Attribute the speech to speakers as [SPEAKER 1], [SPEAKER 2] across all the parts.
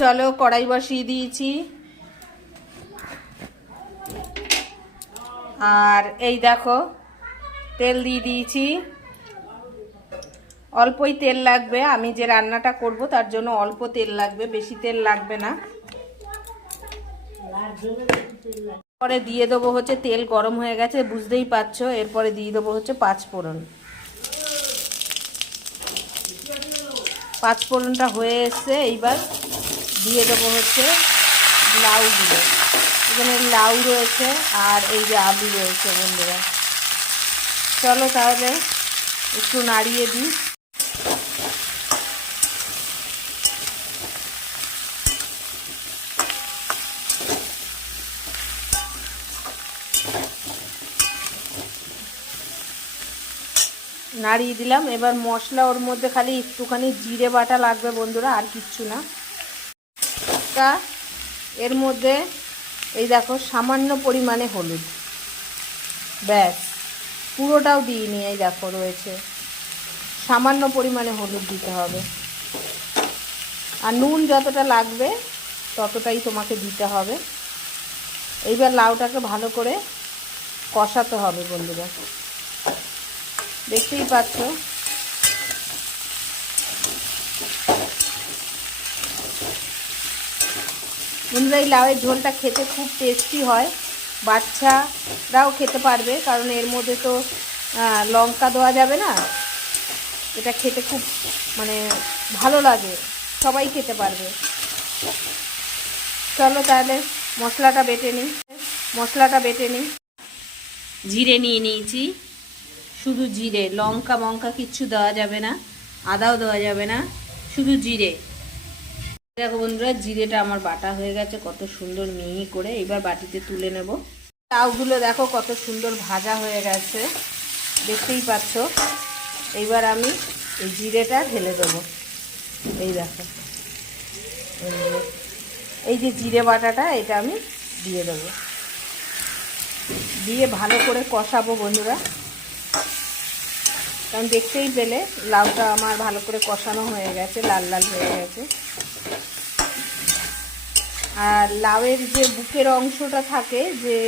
[SPEAKER 1] চলো কড়াই বসিয়ে দিয়েছি। আর এই দেখো, তেল দিয়ে দিয়েছি। অল্পই তেল লাগবে, আমি যে রান্নাটা করব তার জন্য অল্প তেল লাগবে, বেশি তেল লাগবে না। পরে দিয়ে দেবো হচ্ছে তেল গরম হয়ে গেছে, বুঝতেই পারছ, এরপরে দিয়ে দেবো হচ্ছে পাঁচ ফোড়ন। পাঁচ ফোড়নটা হয়ে এসছে, এইবার দিয়ে দেবো হচ্ছে লাউগুলো এখানে লাউ রয়েছে আর এই যে আলু রয়েছে বন্ধুরা। চলো তাহলে একটু নাড়িয়ে দিই। নাড়িয়ে দিলাম। এবার মশলা ওর মধ্যে খালি একটুখানি জিরে বাটা লাগবে বন্ধুরা, আর কিচ্ছু না। তা এর মধ্যে এই দেখো সামান্য পরিমাণে হলুদ। ব্যাস, পুরোটাও দিইনি এই দেখো রয়েছে। সামান্য পরিমাণে হলুদ দিতে হবে। আর নুন যতটা লাগবে ততটাই তোমাকে দিতে হবে। এইবার লাউটাকে ভালো করে কষাতে হবে বন্ধুরা। দেখতেই পাচ্ছ? বন্ধুরা লাউয়ের ঝোলটা খেতে খুব টেস্টি হয়। বাচ্চারাও খেতে পারবে, কারণ এর মধ্যে তো লঙ্কা দেওয়া যাবে না। এটা খেতে খুব মানে ভালো লাগে। সবাই খেতে পারবে। চলো তাহলে মশলাটা বেটে নিই। মশলাটা বেটে নিই। জিরে নিয়ে নিয়েছি। শুধু জিরে। লঙ্কা মঙ্কা কিচ্ছু দেওয়া যাবে না। আদাও দেওয়া যাবে না। শুধু জিরে। দেখো বন্ধুরা, জিরেটা আমার বাটা হয়ে গেছে, কত সুন্দর মিহি করে। এবার বাটিতে তুলে নেব। লাউগুলো দেখো কত সুন্দর ভাজা হয়ে গেছে, দেখতেই পাচ্ছ। এইবার আমি এই জিরেটা ঢেলে দেবো। এই দেখো। এই যে- এই যে জিরে বাটাটা, এটা আমি দিয়ে দেবো। দিয়ে ভালো করে কষাবো বন্ধুরা। কারণ দেখতেই পেলে, লাউটা আমার ভালো করে কষানো হয়ে গেছে, লাল লাল হয়ে গেছে। আর লাউয়ের যে বুকের অংশটা থাকে, যে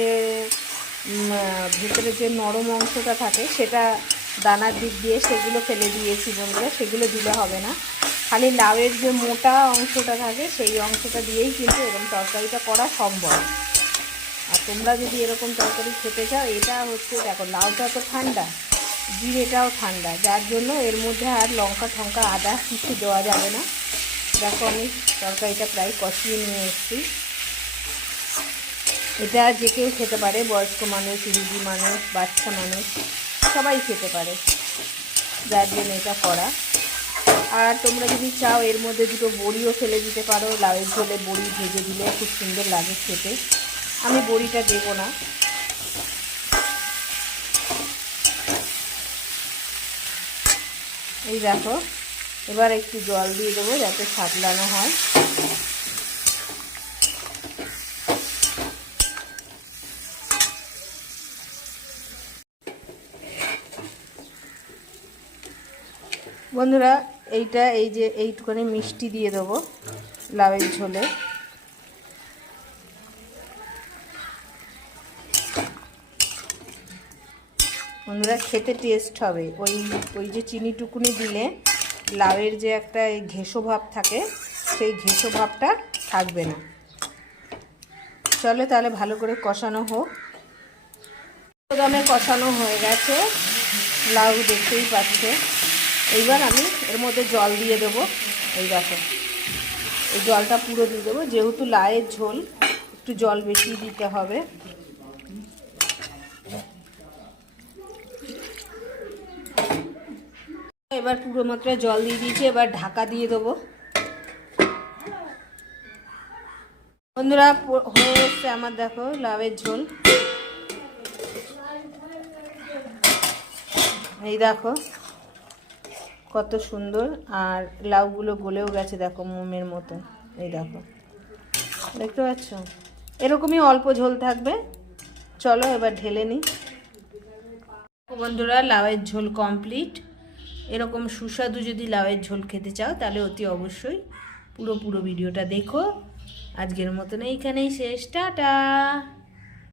[SPEAKER 1] ভেতরে যে নরম অংশটা থাকে, সেটা দানার দিক দিয়ে সেগুলো ফেলে দিয়েছি বন্ধুরা, সেগুলো দিলে হবে না। খালি লাউয়ের যে মোটা অংশটা থাকে, সেই অংশটা দিয়েই কিন্তু এরকম তরকারিটা করা সম্ভব। আর তোমরা যদি এরকম তরকারি খেতে চাও, এটা হচ্ছে দেখো, লাউটা তো ঠান্ডা, জিরেটাও ঠান্ডা, যার জন্য এর মধ্যে আর লঙ্কা ঠঙ্কা আদা, কিছু দেওয়া যাবে না। দেখো আমি তরকারিটা প্রায় কষিয়ে নিয়ে এসেছি। এটা যে কেউ খেতে পারে, বয়স্ক মানুষ, রুগী মানুষ, বাচ্চা মানুষ, সবাই খেতে পারে। যার জন্য এটা করা। আর তোমরা যদি চাও, এর মধ্যে দুটো বড়িও ফেলে দিতে পারো। লাউয়ের ঝোলে বড়ি ভেজে দিলে খুব সুন্দর লাগে খেতে। আমি বড়িটা দেবো না। এই দেখো এবার একটু জল দিয়ে দেবো যাতে সাতলানো হয়। বন্ধুরা, এইটা এই যে এইটুখানি মিষ্টি দিয়ে দেবো লাউয়ের ঝোলে। বন্ধুরা, খেতে টেস্ট হবে। ওই ওই যে চিনিটুকুনি দিলে লাউয়ের যে একটা এই ঘেঁষো ভাব থাকে, সেই ঘেঁষো ভাবটা থাকবে না। চলে তাহলে ভালো করে কষানো হোক। দামে কষানো হয়ে গেছে? লাউ দেখতেই পাচ্ছে। এইবার আমি এর মধ্যে জল দিয়ে দেবো। এই দেখো, এই জলটা পুরো দিয়ে দেবো। যেহেতু লাউয়ের ঝোল, একটু জল বেশি দিতে হবে। এবার পুরো মাত্রায় জল দিয়ে দিয়েছি, এবার ঢাকা দিয়ে দেবো। বন্ধুরা হয়ে এসছে আমার, দেখো, লাউয়ের ঝোল। এই দেখো, কত সুন্দর, আর লাউগুলো গলেও গেছে, দেখো, মোমের মতো। এই দেখো, দেখতে পাচ্ছ? এরকমই অল্প ঝোল থাকবে। চলো, এবার ঢেলে নিই বন্ধুরা, লাউয়ের ঝোল কমপ্লিট। এরকম সুস্বাদু যদি লাউয়ের ঝোল খেতে চাও, তাহলে অতি অবশ্যই পুরো পুরো ভিডিওটা দেখো। আজকের মতন এইখানেই শেষ। টাটা!